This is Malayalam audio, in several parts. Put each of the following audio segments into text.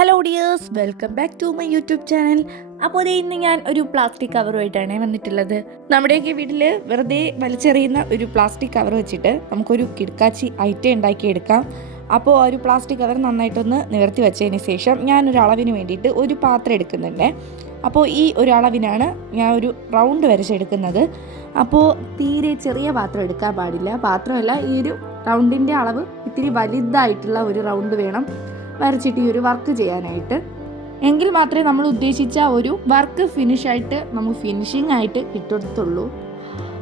Hello dears welcome back to my YouTube channel അപ്പോൾ അതേ ഇന്ന് ഞാൻ ഒരു പ്ലാസ്റ്റിക് കവറുമായിട്ടാണ് വന്നിട്ടുള്ളത്. നമ്മുടെയൊക്കെ വീട്ടിൽ വെറുതെ വലിച്ചെറിയുന്ന ഒരു പ്ലാസ്റ്റിക് കവർ വെച്ചിട്ട് നമുക്കൊരു കിടക്കാച്ചി ഐറ്റം ഉണ്ടാക്കി എടുക്കാം. അപ്പോൾ ആ ഒരു പ്ലാസ്റ്റിക് കവർ നന്നായിട്ടൊന്ന് നിവർത്തി വെച്ചതിന് ശേഷം ഞാൻ ഒരു അളവിന് വേണ്ടിയിട്ട് ഒരു പാത്രം എടുക്കുന്നുണ്ട്. അപ്പോൾ ഈ ഒരു അളവിനാണ് ഞാൻ ഒരു റൗണ്ട് വരച്ചെടുക്കുന്നത് അപ്പോൾ തീരെ ചെറിയ പാത്രം എടുക്കാൻ പാടില്ല. പാത്രമല്ല ഈ ഒരു റൗണ്ടിന്റെ അളവ് ഇത്തിരി വലുതായിട്ടുള്ള ഒരു റൗണ്ട് വേണം. വരച്ചിട്ട് ഈ ഒരു വർക്ക് ചെയ്യാനായിട്ട്. എങ്കിൽ മാത്രമേ നമ്മൾ ഉദ്ദേശിച്ച ഒരു വർക്ക് ഫിനിഷ് ആയിട്ട് നമുക്ക് ഫിനിഷിംഗ് ആയിട്ട് കിട്ടത്തുള്ളൂ.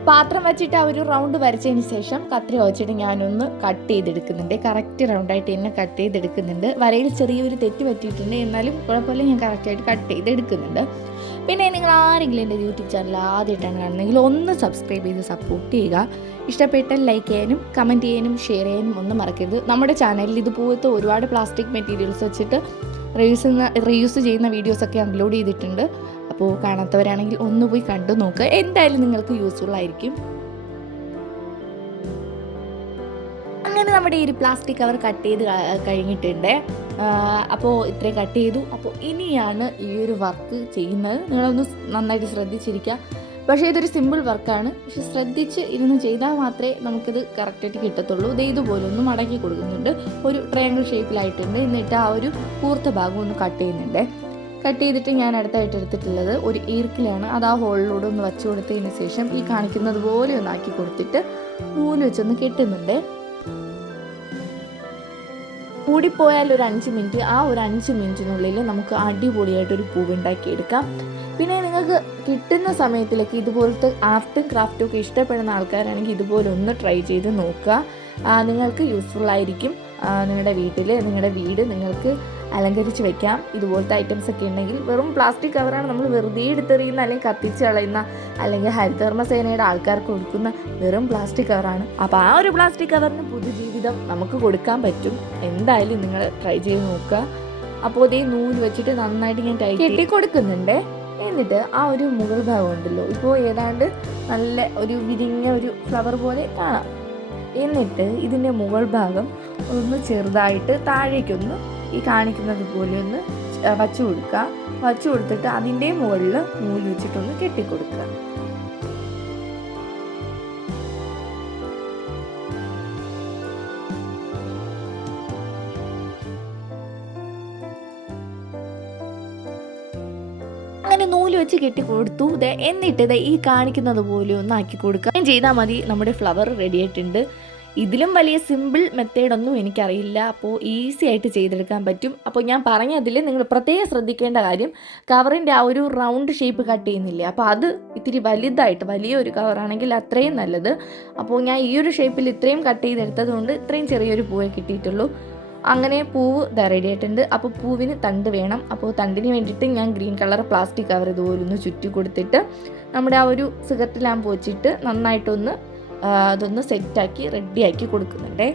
പാത്രം വെച്ചിട്ട് ആ ഒരു റൗണ്ട് വരച്ചതിന് ശേഷം കത്രി വെച്ചിട്ട് ഞാനൊന്ന് കട്ട് ചെയ്തെടുക്കുന്നുണ്ട്. കറക്റ്റ് റൗണ്ടായിട്ട് തന്നെ കട്ട് ചെയ്തെടുക്കുന്നുണ്ട്. വരയിൽ ചെറിയൊരു തെറ്റ് പറ്റിയിട്ടുണ്ട്. എന്നാലും കുഴപ്പമില്ല ഞാൻ കറക്റ്റായിട്ട് കട്ട് ചെയ്തെടുക്കുന്നുണ്ട്. പിന്നെ നിങ്ങൾ ആരെങ്കിലും എന്റെ യൂട്യൂബ് ചാനൽ ആദ്യമായിട്ടാണ് കാണുന്നതെങ്കിൽ ഒന്ന് സബ്സ്ക്രൈബ് ചെയ്ത് സപ്പോർട്ട് ചെയ്യുക. ഇഷ്ടപ്പെട്ട ലൈക്ക് ചെയ്യാനും കമന്റ് ചെയ്യാനും ഷെയർ ചെയ്യാനും ഒന്നും മറക്കരുത്. നമ്മുടെ ചാനലിൽ ഇതുപോലത്തെ ഒരുപാട് പ്ലാസ്റ്റിക് മെറ്റീരിയൽസ് വെച്ചിട്ട് റീയൂസ് റീയൂസ് ചെയ്യുന്ന വീഡിയോസൊക്കെ അപ്ലോഡ് ചെയ്തിട്ടുണ്ട്. അപ്പോൾ കാണാത്തവരാണെങ്കിൽ ഒന്ന് പോയി കണ്ടു നോക്കുക എന്തായാലും നിങ്ങൾക്ക് യൂസ്ഫുൾ ആയിരിക്കും. അങ്ങനെ നമ്മുടെ ഈ ഒരു പ്ലാസ്റ്റിക് കവർ കട്ട് ചെയ്ത് കഴിഞ്ഞിട്ടുണ്ട്. അപ്പോൾ ഇത്രയും കട്ട് ചെയ്തു. അപ്പോൾ ഇനിയാണ് ഈ ഒരു വർക്ക് ചെയ്യുന്നത്. നിങ്ങളൊന്ന് നന്നായിട്ട് ശ്രദ്ധിച്ചിരിക്കുക. പക്ഷേ ഇതൊരു സിമ്പിൾ വർക്കാണ് പക്ഷെ ശ്രദ്ധിച്ച് ഇരുന്ന് ചെയ്താൽ മാത്രമേ നമുക്കിത് കറക്റ്റായിട്ട് കിട്ടത്തുള്ളൂ. ഇത് ഇതുപോലെ ഒന്ന് മടക്കി കൊടുക്കുന്നുണ്ട്. ഒരു ട്രയാങ്കിൾ ഷേപ്പിലായിട്ടുണ്ട് എന്നിട്ട് ആ ഒരു കൂർത്ത ഭാഗം ഒന്ന് കട്ട് ചെയ്യുന്നുണ്ട്. കട്ട് ചെയ്തിട്ട് ഞാൻ അടുത്തായിട്ട് എടുത്തിട്ടുള്ളത് ഒരു ഈർക്കിലാണ്. അത് ആ ഹോളിലൂടെ ഒന്ന് വച്ചു കൊടുത്തതിന് ശേഷം ഈ കാണിക്കുന്നത് പോലെ ഒന്ന് ആക്കി കൊടുത്തിട്ട് നൂൽ വെച്ചൊന്ന് കെട്ടുന്നുണ്ട്. കൂടിപ്പോയാൽ ഒരു അഞ്ച് മിനിറ്റ് ആ ഒരു അഞ്ച് മിനിറ്റിനുള്ളിൽ നമുക്ക് അടിപൊളിയായിട്ടൊരു പൂവ് ഉണ്ടാക്കിയെടുക്കാം പിന്നെ നിങ്ങൾക്ക് കിട്ടുന്ന സമയത്തിലേക്ക് ഇതുപോലത്തെ ആർട്ടും ക്രാഫ്റ്റും ഒക്കെ ഇഷ്ടപ്പെടുന്ന ആൾക്കാരാണെങ്കിൽ ഇതുപോലെ ഒന്ന് ട്രൈ ചെയ്ത് നോക്കുക. നിങ്ങൾക്ക് യൂസ്ഫുൾ ആയിരിക്കും നിങ്ങളുടെ വീട്ടിൽ നിങ്ങളുടെ വീട് നിങ്ങൾക്ക് അലങ്കരിച്ച് വെക്കാം. ഇതുപോലത്തെ ഐറ്റംസ് ഒക്കെ ഉണ്ടെങ്കിൽ വെറും പ്ലാസ്റ്റിക് കവറാണ് നമ്മൾ വെറുതെ എടുത്തെറിയുന്ന അല്ലെങ്കിൽ കത്തിച്ച് കളയുന്ന അല്ലെങ്കിൽ ഹരിതകർമ്മ സേനയുടെ ആൾക്കാർക്ക് കൊടുക്കുന്ന വെറും പ്ലാസ്റ്റിക് കവറാണ് അപ്പോൾ ആ ഒരു പ്ലാസ്റ്റിക് കവറിന് പുതുജീവിതം നമുക്ക് കൊടുക്കാൻ പറ്റും. എന്തായാലും നിങ്ങൾ ട്രൈ ചെയ്ത് നോക്കുക. അപ്പോൾ ഇതേ നൂൽ വെച്ചിട്ട് നന്നായിട്ട് ഞാൻ ടൈറ്റ് കെട്ടി കൊടുക്കുന്നുണ്ട് എന്നിട്ട് ആ ഒരു മുകൾ ഭാഗം ഉണ്ടല്ലോ. ഇപ്പോൾ ഏതാണ്ട് നല്ല ഒരു വിരിഞ്ഞ ഒരു ഫ്ലവർ പോലെ കാണാം. എന്നിട്ട് ഇതിന്റെ മുകൾ ഭാഗം ഒന്ന് ചെറുതായിട്ട് താഴേക്കൊന്ന് ഈ കാണിക്കുന്നത് പോലെ ഒന്ന് വച്ചു കൊടുക്കുക. വച്ചു കൊടുത്തിട്ട് അതിന്റെ മുകളിൽ നൂൽ വെച്ചിട്ടൊന്ന് കെട്ടിക്കൊടുക്കുക. അങ്ങനെ നൂൽ വെച്ച് കെട്ടി കൊടുത്തു എന്നിട്ട് ഇത് ഈ കാണിക്കുന്നത് പോലെ ഒന്ന് ആക്കി കൊടുക്കുക ചെയ്താൽ മതി. നമ്മുടെ ഫ്ലവർ റെഡി ആയിട്ടുണ്ട്. ഇതിലും വലിയ സിമ്പിൾ മെത്തേഡൊന്നും എനിക്കറിയില്ല. അപ്പോൾ ഈസി ആയിട്ട് ചെയ്തെടുക്കാൻ പറ്റും. അപ്പോൾ ഞാൻ പറഞ്ഞതിൽ നിങ്ങൾ പ്രത്യേകം ശ്രദ്ധിക്കേണ്ട കാര്യം കവറിന്റെ ആ ഒരു റൗണ്ട് ഷേപ്പ് കട്ട് ചെയ്യുന്നില്ലേ? അപ്പോൾ അത് ഇത്തിരി വലുതായിട്ട് വലിയൊരു കവറാണെങ്കിൽ അത്രയും നല്ലത്. അപ്പോൾ ഞാൻ ഈ ഒരു ഷേപ്പിൽ ഇത്രയും കട്ട് ചെയ്തെടുത്തത് കൊണ്ട് ഇത്രയും ചെറിയൊരു പൂവേ കിട്ടിയിട്ടുള്ളൂ. അങ്ങനെ പൂവ് റെഡി ആയിട്ടുണ്ട്. അപ്പോൾ പൂവിന് തണ്ട് വേണം. അപ്പോൾ തണ്ടിന് വേണ്ടിയിട്ട് ഞാൻ ഗ്രീൻ കളർ പ്ലാസ്റ്റിക് കവർ ഇതുപോലൊന്ന് ചുറ്റി കൊടുത്തിട്ട് നമ്മുടെ ആ ഒരു സിഗരറ്റ് ലാമ്പ് വെച്ചിട്ട് നന്നായിട്ടൊന്ന് അതൊന്ന് സെറ്റാക്കി റെഡിയാക്കി കൊടുക്കുന്നുണ്ടേ.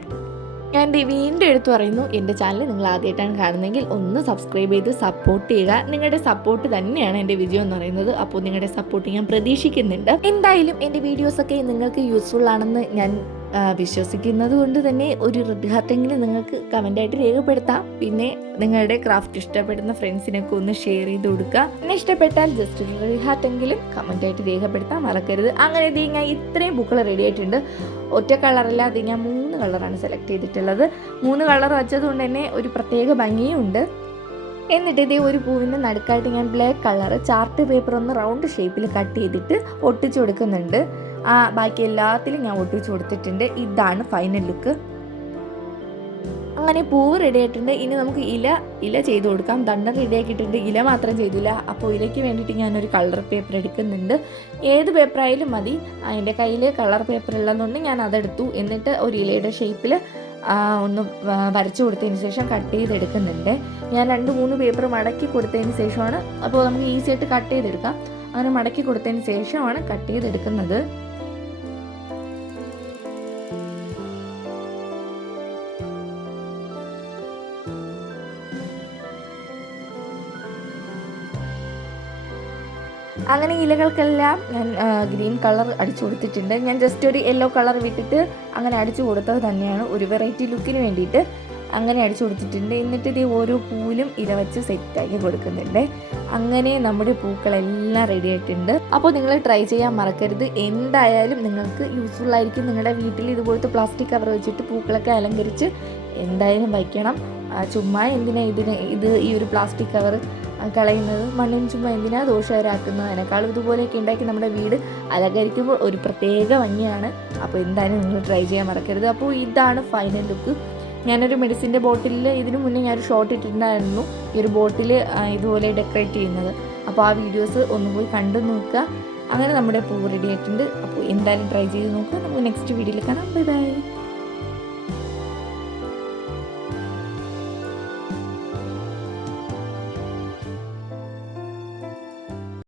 ഞാൻ ദേ വീണ്ടും എടുത്തു പറയുന്നു എന്റെ ചാനൽ നിങ്ങൾ ആദ്യമായിട്ടാണ് കാണുന്നതെങ്കിൽ ഒന്ന് സബ്സ്ക്രൈബ് ചെയ്ത് സപ്പോർട്ട് ചെയ്യുക. നിങ്ങളുടെ സപ്പോർട്ട് തന്നെയാണ് എന്റെ വിജയം എന്ന് പറയുന്നത്. അപ്പോൾ നിങ്ങളുടെ സപ്പോർട്ട് ഞാൻ പ്രതീക്ഷിക്കുന്നുണ്ട്. എന്തായാലും എന്റെ വീഡിയോസൊക്കെ നിങ്ങൾക്ക് യൂസ്ഫുൾ ആണെന്ന് ഞാൻ വിശ്വസിക്കുന്നത് കൊണ്ട് തന്നെ ഒരു റെഡ് നിങ്ങൾക്ക് കമന്റായിട്ട് രേഖപ്പെടുത്താം. പിന്നെ നിങ്ങളുടെ ക്രാഫ്റ്റ് ഇഷ്ടപ്പെടുന്ന ഫ്രണ്ട്സിനൊക്കെ ഒന്ന് ഷെയർ ചെയ്ത് കൊടുക്കുക. പിന്നെ ഇഷ്ടപ്പെട്ടാൽ ജസ്റ്റ് ഒരു ഹാർട്ടെങ്കിലും കമന്റായിട്ട് രേഖപ്പെടുത്താൻ മറക്കരുത്. അങ്ങനെ ഇത് ഞാൻ ഇത്രയും ബുക്കുകൾ റെഡി ആയിട്ടുണ്ട്. ഒറ്റ കളറല്ല അത് ഞാൻ മൂന്ന് കളറാണ് സെലക്ട് ചെയ്തിട്ടുള്ളത്. മൂന്ന് കളർ വെച്ചതുകൊണ്ട് തന്നെ ഒരു പ്രത്യേക ഭംഗിയും ഉണ്ട്. എന്നിട്ട് ഇതേ ഒരു പൂവിന്റെ നടുക്കായിട്ട് ഞാൻ ബ്ലാക്ക് കളർ ചാർട്ട് പേപ്പർ ഒന്ന് റൗണ്ട് ഷേപ്പിൽ കട്ട് ചെയ്തിട്ട് ഒട്ടിച്ചു കൊടുക്കുന്നുണ്ട്. ബാക്കി എല്ലാത്തിലും ഞാൻ ഒട്ടിച്ചു കൊടുത്തിട്ടുണ്ട്. ഇതാണ് ഫൈനൽ ലുക്ക് അങ്ങനെ പൂവ് റെഡി ആയിട്ടുണ്ട്. ഇനി നമുക്ക് ഇല ഇല ചെയ്ത് കൊടുക്കാം. ദണ്ഡം റെഡി ആക്കിയിട്ടുണ്ട്. ഇല മാത്രം ചെയ്തില്ല. അപ്പോൾ ഇലയ്ക്ക് വേണ്ടിയിട്ട് ഞാനൊരു കളർ പേപ്പർ എടുക്കുന്നുണ്ട്. ഏത് പേപ്പറായാലും മതി. ആ, എന്റെ കയ്യിൽ കളർ പേപ്പർ ഉള്ളതുകൊണ്ട് ഞാൻ അതെടുത്തു. എന്നിട്ട് ഒരു ഇലയുടെ ഷേപ്പിൽ ഒന്ന് വരച്ചു കൊടുത്തതിന് ശേഷം കട്ട് ചെയ്തെടുക്കുന്നുണ്ട്. ഞാൻ രണ്ട് മൂന്ന് പേപ്പർ മടക്കി കൊടുത്തതിന് ശേഷമാണ് അപ്പോൾ നമുക്ക് ഈസി ആയിട്ട് കട്ട് ചെയ്തെടുക്കാം. അങ്ങനെ മടക്കി കൊടുത്തതിന് ശേഷമാണ് കട്ട് ചെയ്തെടുക്കുന്നത്. അങ്ങനെ ഇലകൾക്കെല്ലാം ഞാൻ ഗ്രീൻ കളർ അടിച്ചു കൊടുത്തിട്ടുണ്ട്. ഞാൻ ജസ്റ്റ് ഒരു യെല്ലോ കളർ വിട്ടിട്ട് അങ്ങനെ അടിച്ചു കൊടുത്തത് തന്നെയാണ്. ഒരു വെറൈറ്റി ലുക്കിന് വേണ്ടിയിട്ട് അങ്ങനെ അടിച്ചു കൊടുത്തിട്ടുണ്ട്. എന്നിട്ട് ഇത് ഓരോ പൂവിലും ഇല വെച്ച് സെറ്റാക്കി കൊടുക്കുന്നുണ്ട്. അങ്ങനെ നമ്മുടെ പൂക്കളെല്ലാം റെഡി ആയിട്ടുണ്ട്. അപ്പോൾ നിങ്ങൾ ട്രൈ ചെയ്യാൻ മറക്കരുത്. എന്തായാലും നിങ്ങൾക്ക് യൂസ്ഫുൾ ആയിരിക്കും. നിങ്ങളുടെ വീട്ടിൽ ഇതുപോലത്തെ പ്ലാസ്റ്റിക് കവർ വെച്ചിട്ട് പൂക്കളൊക്കെ അലങ്കരിച്ച് എന്തായാലും വയ്ക്കണം. ചുമ്മാ എന്തിനാ ഇതിന് ഇത് ഈ ഒരു പ്ലാസ്റ്റിക് കവർ കളയുന്നത്. മണ്ണിന് ചുമ്മാ എന്തിനാ ദോഷകരാക്കുന്നത്? അതിനേക്കാളും ഇതുപോലെയൊക്കെ ഉണ്ടാക്കി നമ്മുടെ വീട് അലങ്കരിക്കുമ്പോൾ ഒരു പ്രത്യേക ഭംഗിയാണ്. അപ്പോൾ എന്തായാലും നിങ്ങൾ ട്രൈ ചെയ്യാൻ മറക്കരുത്. അപ്പോൾ ഇതാണ് ഫൈനൽ ലുക്ക് ഞാനൊരു മെഡിസിന്റെ ബോട്ടിലിൽ ഇതിനു മുന്നേ ഞാനൊരു ഷോട്ട് ഇട്ടിട്ടുണ്ടായിരുന്നു. ഈ ഒരു ബോട്ടിൽ ഇതുപോലെ ഡെക്കറേറ്റ് ചെയ്യുന്നത്. അപ്പോൾ ആ വീഡിയോസ് ഒന്ന് പോയി കണ്ടു നോക്കുക. അങ്ങനെ നമ്മുടെ പൂ റെഡി ആയിട്ടുണ്ട്. അപ്പോൾ എന്തായാലും ട്രൈ ചെയ്ത് നോക്കുക. നമുക്ക് നെക്സ്റ്റ് വീഡിയോയിൽ കാണാം. Bye bye